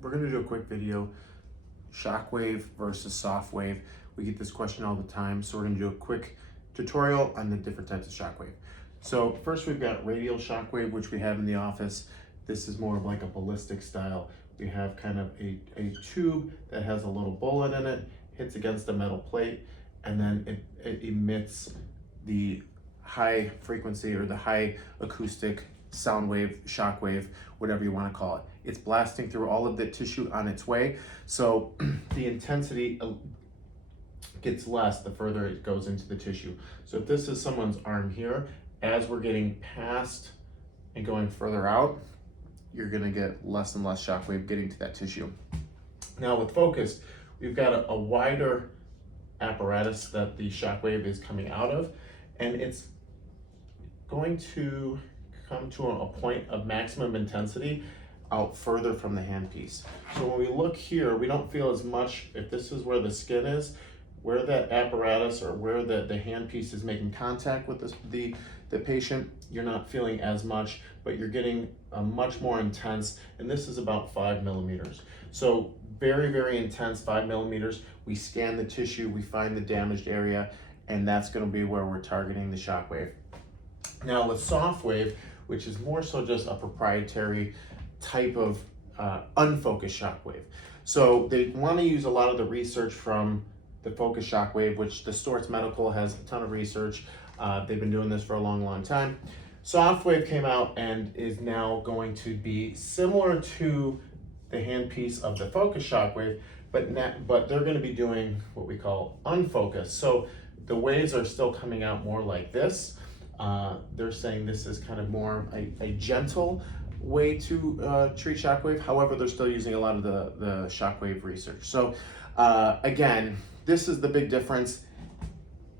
We're going to do a quick video, Shockwave versus Softwave. We get this question all the time, so we're going to do a quick tutorial on the different types of shockwave. So first we've got radial shockwave, which we have in the office. This is more of like a ballistic style. We have kind of a tube that has a little bullet in it, hits against a metal plate, and then it emits the high frequency or the high acoustic sound wave, shockwave, whatever you want to call it. It's blasting through all of the tissue on its way. So the intensity gets less the further it goes into the tissue. So if this is someone's arm here, as we're getting past and going further out, you're gonna get less and less shockwave getting to that tissue. Now with Focused, we've got a wider apparatus that the shockwave is coming out of, and it's going to come to a point of maximum intensity out further from the handpiece. So when we look here, we don't feel as much, if this is where the skin is, where that apparatus or where the handpiece is making contact with the patient, you're not feeling as much, but you're getting a much more intense, and this is about 5 millimeters. So very, very intense, 5 millimeters. We scan the tissue, we find the damaged area, and that's gonna be where we're targeting the shockwave. Now with Softwave, which is more so just a proprietary type of unfocused shockwave. So they want to use a lot of the research from the Focused Shockwave, which the Storts Medical has a ton of research. They've been doing this for a long, long time. Softwave came out and is now going to be similar to the handpiece of the Focused Shockwave, but they're going to be doing what we call unfocused. So the waves are still coming out more like this. They're saying this is kind of more a gentle way to treat shockwave. However, they're still using a lot of the shockwave research. So again, this is the big difference.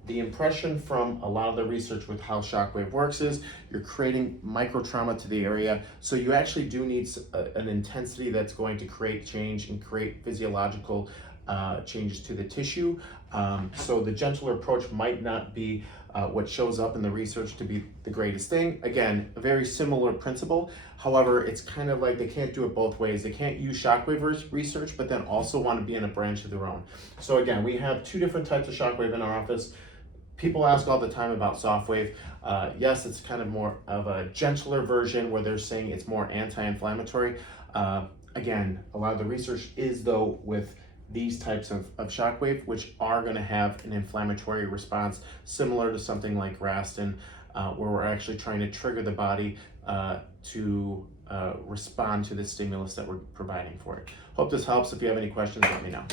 The impression from a lot of the research with how shockwave works is you're creating micro trauma to the area. So you actually do need an intensity that's going to create change and create physiological changes to the tissue. So the gentler approach might not be what shows up in the research to be the greatest thing. Again, a very similar principle. However, it's kind of like they can't do it both ways. They can't use shockwave research, but then also want to be in a branch of their own. So again, we have two different types of shockwave in our office. People ask all the time about Softwave. Yes, it's kind of more of a gentler version where they're saying it's more anti-inflammatory. Again, a lot of the research is though with these types of shockwave, which are going to have an inflammatory response similar to something like Rastin, where we're actually trying to trigger the body to respond to the stimulus that we're providing for it. Hope this helps. If you have any questions, let me know.